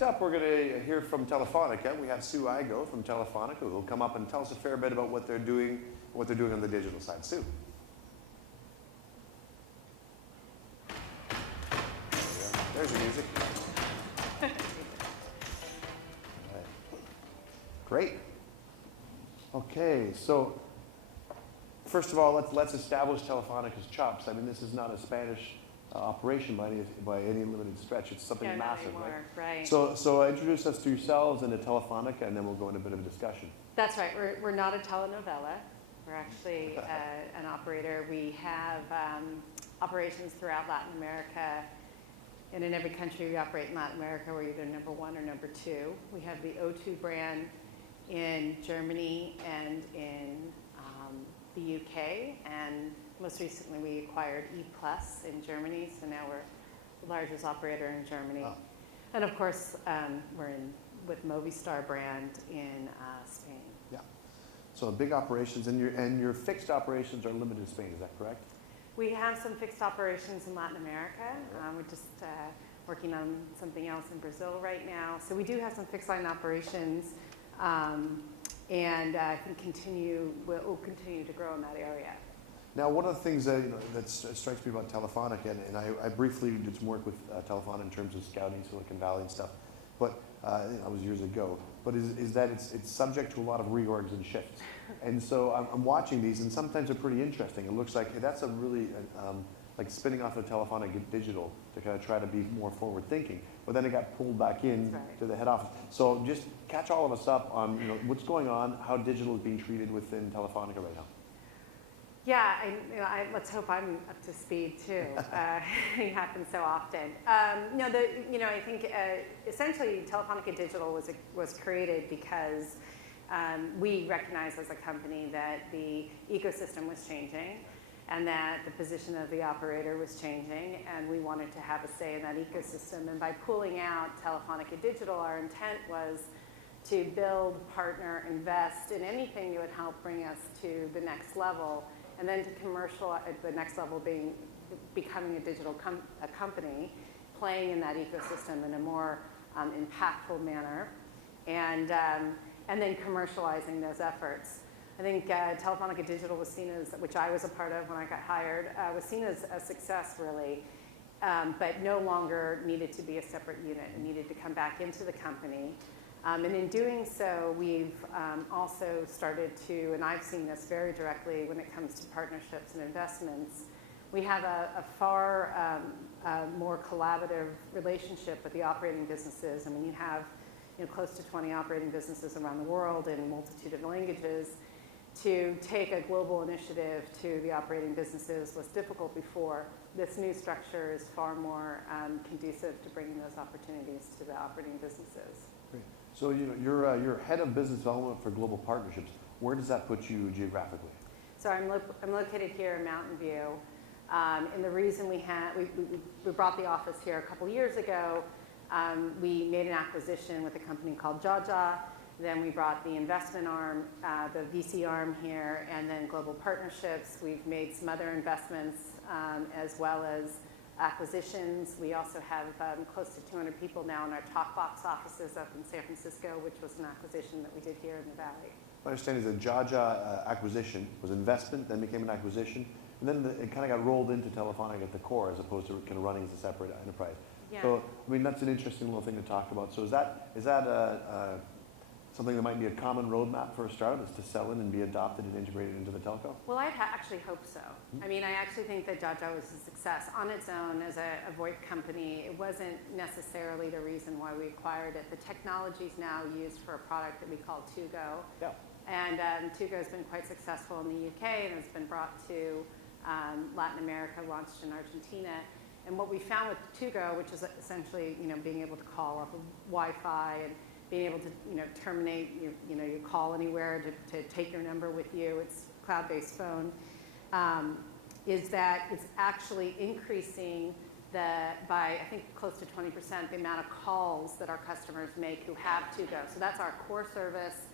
Next up, we're going to hear from Telefonica. We have Sue Igoe from Telefonica, who will come up and tell us a fair bit about what they're doing on the digital side. Sue. There's your music. Right. Great. Okay, so first of all, let's establish Telefonica's chops. I mean, this is not a Spanish operation by any limited stretch. It's something massive, right? So introduce us to yourselves and to Telefonica, and then we'll go into a bit of a discussion. That's right. We're not a telenovela. We're actually an operator. We have operations throughout Latin America. And in every country we operate in Latin America, we're either number 1 or number 2. We have the O2 brand in Germany and in the UK, and most recently we acquired E+ in Germany, so now we're the largest operator in Germany. Oh. And of course, we're in with Movistar brand in Spain. Yeah, so big operations, and your fixed operations are limited to Spain, is that correct? We have some fixed operations in Latin America. We're just working on something else in Brazil right now. So we do have some fixed line operations, and I think we'll continue to grow in that area. Now, one of the things that strikes me about Telefonica, and I briefly did some work with Telefonica in terms of scouting Silicon Valley and stuff, but that was years ago. But is that it's subject to a lot of reorgs and shifts, and so I'm watching these, and sometimes they're pretty interesting. It looks like, hey, that's a really like spinning off of Telefonica Digital to kind of try to be more forward thinking, but then it got pulled back in to the head office. So just catch all of us up on what's going on, how digital is being treated within Telefonica right now. Yeah, let's hope I'm up to speed too. It happens so often. I think essentially Telefonica Digital was created because we recognized as a company that the ecosystem was changing, and that the position of the operator was changing, and we wanted to have a say in that ecosystem. And by pulling out Telefonica Digital, our intent was to build, partner, invest in anything that would help bring us to the next level, and then to commercialize, the next level being becoming a digital company, playing in that ecosystem in a more impactful manner, and then commercializing those efforts. I think Telefonica Digital was seen as, which I was a part of when I got hired, was seen as a success really, but no longer needed to be a separate unit. It needed to come back into the company. And in doing so, we've also started to, and I've seen this very directly when it comes to partnerships and investments, we have a far more collaborative relationship with the operating businesses. I mean, you have close to 20 operating businesses around the world in a multitude of languages. To take a global initiative to the operating businesses was difficult before. This new structure is far more conducive to bringing those opportunities to the operating businesses. Great. So you're head of business development for global partnerships. Where does that put you geographically? So I'm located here in Mountain View, and the reason we brought the office here a couple years ago. We made an acquisition with a company called Jaja. Then we brought the investment arm, the VC arm here, and then global partnerships. We've made some other investments as well as acquisitions. We also have close to 200 people now in our TalkBox offices up in San Francisco, which was an acquisition that we did here in the Valley. My understanding is that Jaja acquisition was investment, then became an acquisition, and then it kind of got rolled into Telefonica at the core as opposed to kind of running as a separate enterprise. Yeah. So, I mean, that's an interesting little thing to talk about. So is that something that might be a common roadmap for a startup, is to sell in and be adopted and integrated into the telco? Well, I actually hope so. I mean, I actually think that Jaja was a success on its own as a VoIP company. It wasn't necessarily the reason why we acquired it. The technology is now used for a product that we call Tugo. Yeah. And Tugo has been quite successful in the UK and has been brought to Latin America, launched in Argentina. And what we found with Tugo, which is essentially being able to call off of Wi-Fi and being able to terminate your call anywhere, to take your number with you, it's a cloud-based phone, is that it's actually increasing by I think close to 20% the amount of calls that our customers make who have Tugo. So that's our core service.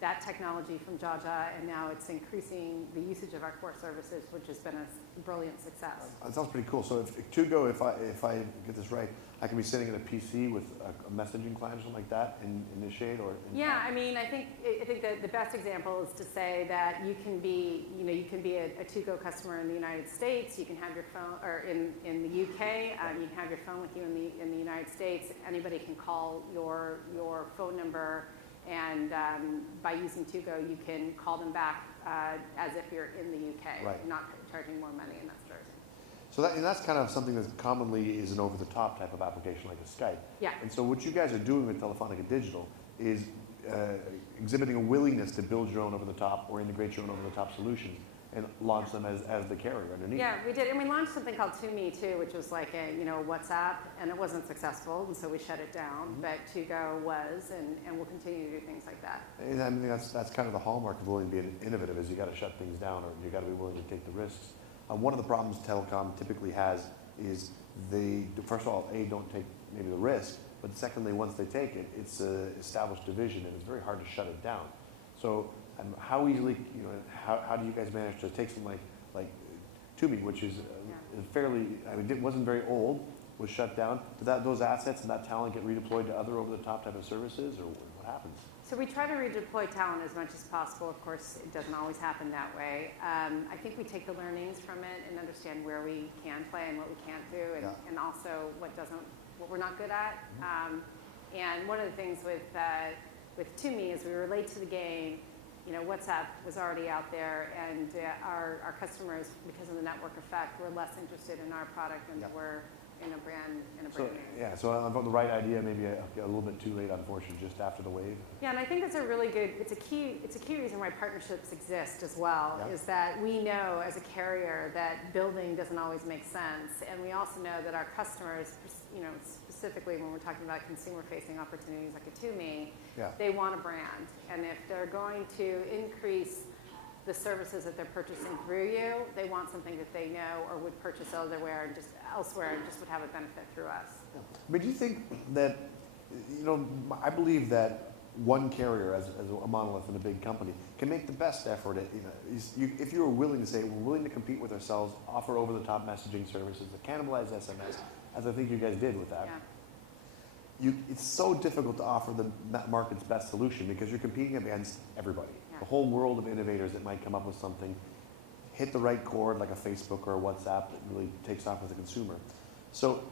that technology from Jaja, and now it's increasing the usage of our core services, which has been a brilliant success. That sounds pretty cool. So if Tugo, if I get this right, I can be sitting at a PC with a messaging client or something like that and initiate or. Yeah, I mean, I think that the best example is to say that you can be, you can be a Tugo customer in the United States. You can have your phone, or in the UK, you can have your phone with you in the United States. Anybody can call your phone number. And by using Tugo, you can call them back as if you're in the UK, right. Not charging more money, and that's Jersey. So that's kind of something that commonly is an over-the-top type of application like a Skype. Yeah. And so what you guys are doing with Telefonica Digital is exhibiting a willingness to build your own over-the-top or integrate your own over-the-top solutions and launch them as the carrier underneath. Yeah, we did, and we launched something called To Me too, which was like a WhatsApp, and it wasn't successful, and so we shut it down. Mm-hmm. But Tugo was, and we'll continue to do things like that. And I mean that's kind of the hallmark of willing to be innovative is you got to shut things down or you got to be willing to take the risks. One of the problems telecom typically has is they first of all don't take maybe the risk, but secondly once they take it, it's an established division and it's very hard to shut it down. So. How easily, how do you guys manage to take something like To Me, which is fairly, I mean, it wasn't very old, was shut down. Did those assets and that talent get redeployed to other over-the-top type of services, or what happens? So we try to redeploy talent as much as possible. Of course, it doesn't always happen that way. I think we take the learnings from it and understand where we can play and what we can't do, and also what we're not good at. And one of the things with To Me is we relate to the game. WhatsApp was already out there, and our customers, because of the network effect, were less interested in our product than they were in a brand name. Yeah, so I've got the right idea, maybe a little bit too late, unfortunately, just after the wave. Yeah, and I think that's a really good, it's a key reason why partnerships exist as well, is that we know as a carrier that building doesn't always make sense, and we also know that our customers, specifically when we're talking about consumer-facing opportunities like a To Me, they want a brand, and if they're going to increase the services that they're purchasing through you, they want something that they know or would purchase elsewhere and just would have a benefit through us. Yeah. But do you think that, I believe that one carrier as a monolith in a big company can make the best effort at, if you were willing to say, we're willing to compete with ourselves, offer over-the-top messaging services that cannibalize SMS, as I think you guys did with that. Yeah. It's so difficult to offer the market's best solution because you're competing against everybody. The whole world of innovators that might come up with something, hit the right chord like a Facebook or a WhatsApp that really takes off with the consumer. So,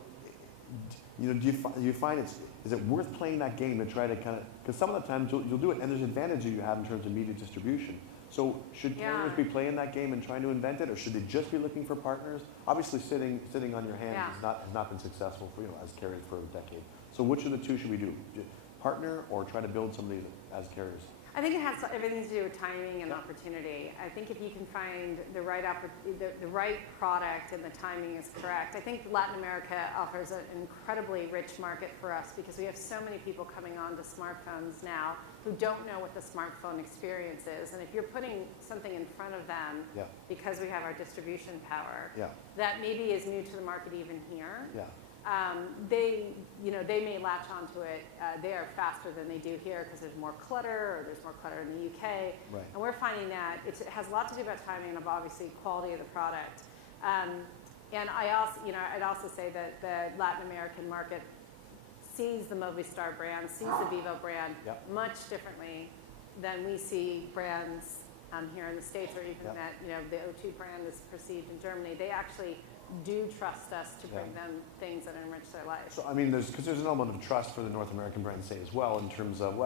do you find is it worth playing that game to try to kind of, because some of the times you'll do it and there's advantages you have in terms of media distribution. So should carriers be playing that game and trying to invent it, or should they just be looking for partners? Obviously, sitting on your hands has not been successful for as carriers for a decade. So which of the two should we do? Partner or try to build some of these as carriers? I think it has everything to do with timing and opportunity. I think if you can find the right product and the timing is correct, I think Latin America offers an incredibly rich market for us because we have so many people coming on to smartphones now who don't know what the smartphone experience is. And if you're putting something in front of them, because we have our distribution power, that maybe is new to the market even here. They may latch onto it there faster than they do here because there's more clutter or there's more clutter in the UK. Right. And we're finding that it has a lot to do about timing and obviously quality of the product. And I'd also say that the Latin American market sees the Movistar brand, sees the Vivo brand much differently than we see brands here in the States, or even that the O2 brand is perceived in Germany. They actually do trust us to bring them things that enrich their life. So I mean, there's an element of trust for the North American brand, say as well, in terms of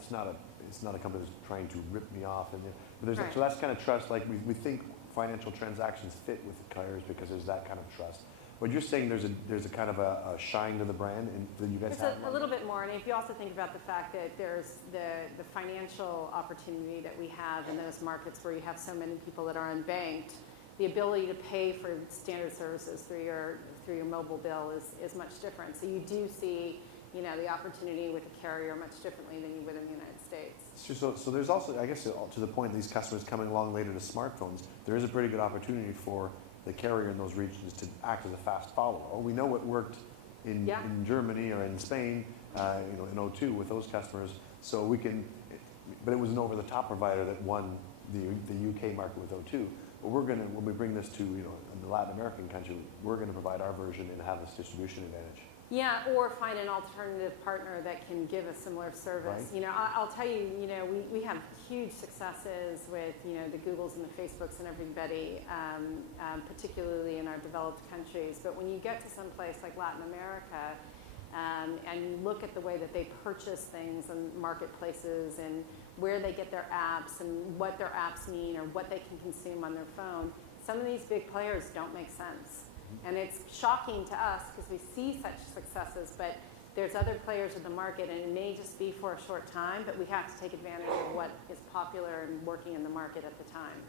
it's not a company that's trying to rip me off, but there's so that's kind of trust. Like we think financial transactions fit with the carriers because there's that kind of trust. But you're saying there's a kind of a shine to the brand and that you guys have a little bit more, and if you also think about the fact that there's the financial opportunity that we have in those markets where you have so many people that are unbanked. The ability to pay for standard services through your mobile bill is much different. So you do see, the opportunity with a carrier much differently than you would in the United States. So there's also, I guess, to the point of these customers coming along later to smartphones, there is a pretty good opportunity for the carrier in those regions to act as a fast follower. We know what worked in Germany or in Spain, in O2 with those customers. So we can, but it was an over-the-top provider that won the UK market with O2. But we're going to, when we bring this to, in the Latin American country, we're going to provide our version and have this distribution advantage. Yeah, or find an alternative partner that can give a similar service. Right. I'll tell you, we have huge successes with, the Googles and the Facebooks and everybody, particularly in our developed countries. But when you get to some place like Latin America, and you look at the way that they purchase things and marketplaces and where they get their apps and what their apps mean or what they can consume on their phone, some of these big players don't make sense. And it's shocking to us because we see such successes, but there's other players in the market, and it may just be for a short time, but we have to take advantage of what is popular and working in the market at the time.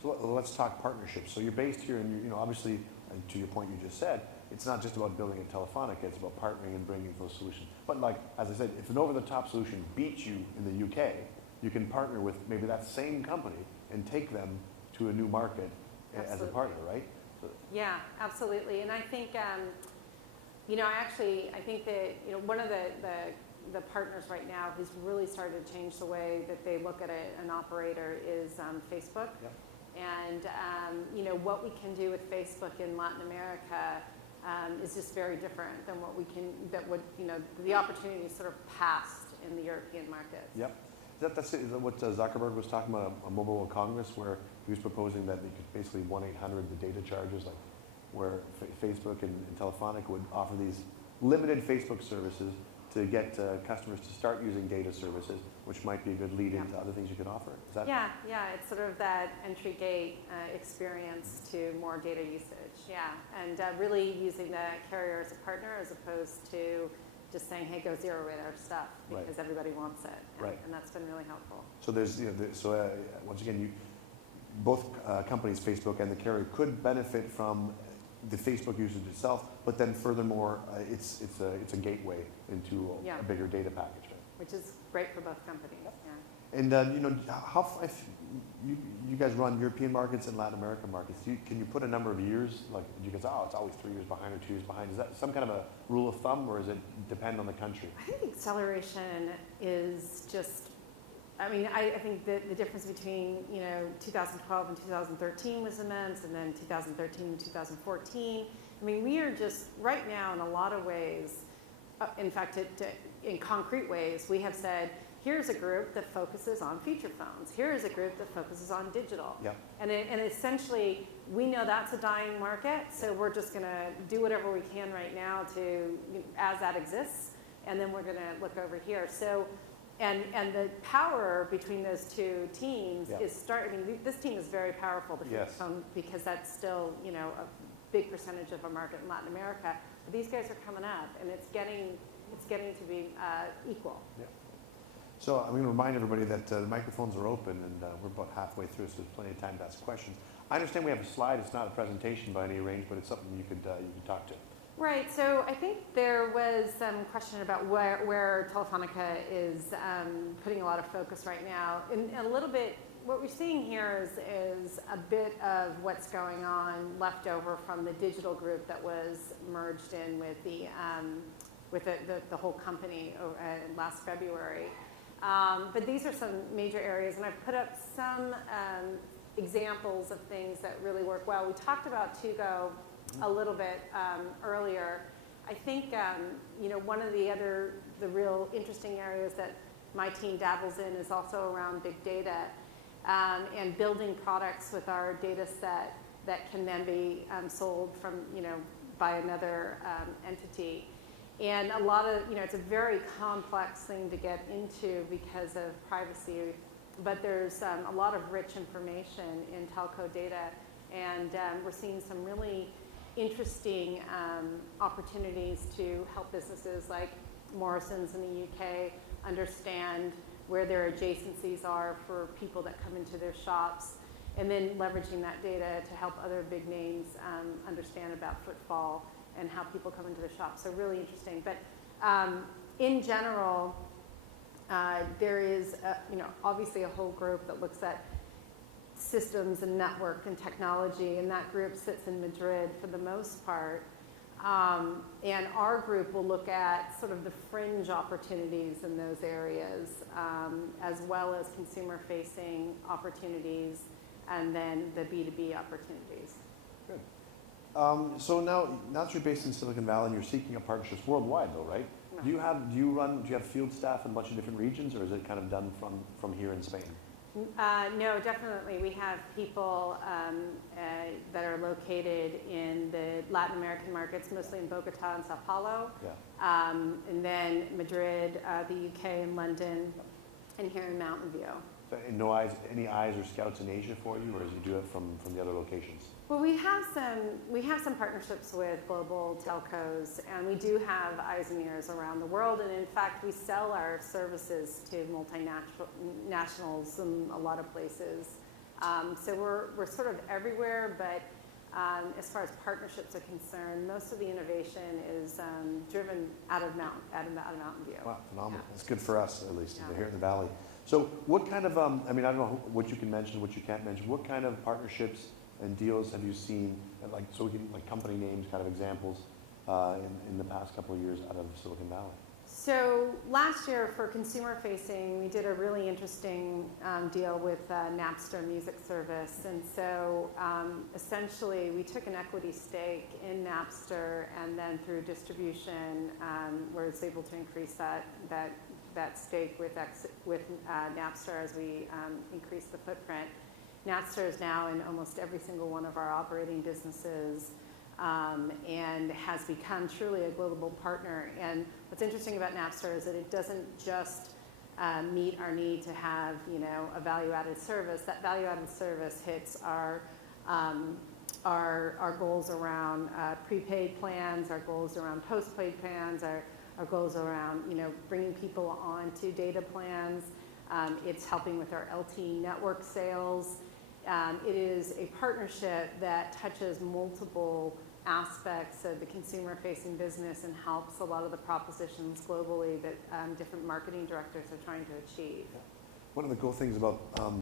So let's talk partnerships. So you're based here, and obviously, and to your point you just said, it's not just about building a Telefonica, it's about partnering and bringing those solutions. But like, as I said, if an over-the-top solution beats you in the UK, you can partner with maybe that same company and take them to a new market as a partner, right? Yeah, absolutely. And I think, I think that, one of the partners right now who's really started to change the way that they look at an operator is Facebook. Yep. And, what we can do with Facebook in Latin America is just very different than what we can, the opportunity sort of passed in the European markets. Yep. Is that what Zuckerberg was talking about, a Mobile World Congress, where he was proposing that they could basically 1-800 the data charges, like where Facebook and Telefonica would offer these limited Facebook services to get customers to start using data services, which might be a good lead into other things you could offer. Is that? Yeah, it's sort of that entry gate experience to more data usage. Yeah, and really using the carrier as a partner as opposed to just saying, hey, go zero with our stuff because everybody wants it. And that's been really helpful. So there's, once again, both companies, Facebook and the carrier, could benefit from the Facebook usage itself, but then furthermore, it's a gateway into a bigger data package. Right? Which is great for both companies. Yeah. And if you guys run European markets and Latin American markets. Can you put a number of years? Like, you can say, it's always 3 years behind or 2 years behind. Is that some kind of a rule of thumb, or does it depend on the country? I think acceleration is just. I think the difference between 2012 and 2013 was immense, and then 2013 and 2014. We are just right now in a lot of ways. In fact, in concrete ways, we have said, here's a group that focuses on feature phones. Here is a group that focuses on digital. Yep. And essentially, we know that's a dying market, so we're just going to do whatever we can right now as that exists, and then we're going to look over here. So. And the power between those two teams is this team is very powerful, the feature phone, because that's still, a big percentage of our market in Latin America. But these guys are coming up, and it's getting to be equal. Yeah. So I'm going to remind everybody that the microphones are open, and we're about halfway through, so there's plenty of time to ask questions. I understand we have a slide. It's not a presentation by any range, but it's something you could talk to. Right, so I think there was some question about where Telefonica is putting a lot of focus right now. And a little bit, what we're seeing here is a bit of what's going on left over from the digital group that was merged in with the whole company last February. But these are some major areas, and I've put up some examples of things that really work well. We talked about Igoe a little bit earlier. I think one of the real interesting areas that my team dabbles in is also around big data and building products with our data set that can then be sold from by another entity. And a lot of it's a very complex thing to get into because of privacy, but there's a lot of rich information in telco data, and we're seeing some really interesting opportunities to help businesses like Morrison's in the UK understand where their adjacencies are for people that come into their shops, and then leveraging that data to help other big names understand about footfall and how people come into the shop. So really interesting. But in general, there is obviously a whole group that looks at systems and network and technology, and that group sits in Madrid for the most part. And our group will look at sort of the fringe opportunities in those areas, as well as consumer-facing opportunities, and then the B2B opportunities. Good. So now that you're based in Silicon Valley and you're seeking a partnerships worldwide, though, right? No. Do you have field staff in a bunch of different regions, or is it kind of done from here in Spain? No, definitely. We have people that are located in the Latin American markets, mostly in Bogota and Sao Paulo, Yeah. and then Madrid, the UK, and London, and here in Mountain View. So, and no eyes, any eyes or scouts in Asia for you, or do you do it from the other locations? Well, we have some partnerships with global telcos, and we do have eyes and ears around the world. And in fact, we sell our services to multinationals in a lot of places. So we're sort of everywhere, but as far as partnerships are concerned, most of the innovation is driven out of Mountain View. Wow, phenomenal. Yeah. It's good for us, at least, Yeah. here in the Valley. So what kind of, I mean, I don't know what you can mention, what you can't mention. What kind of partnerships and deals have you seen, and like, so we can, like, company names, kind of examples in the past couple of years out of Silicon Valley? So last year for consumer facing, we did a really interesting deal with Napster Music Service. And so essentially we took an equity stake in Napster, and then through distribution, was able to increase that stake with Napster as we increase the footprint. Napster is now in almost every single one of our operating businesses, and has become truly a global partner. And what's interesting about Napster is that it doesn't just meet our need to have, a value-added service. That value-added service hits our goals around prepaid plans, our goals around postpaid plans, our goals around, bringing people on to data plans. It's helping with our LTE network sales. It is a partnership that touches multiple aspects of the consumer-facing business and helps a lot of the propositions globally that different marketing directors are trying to achieve. One of the cool things about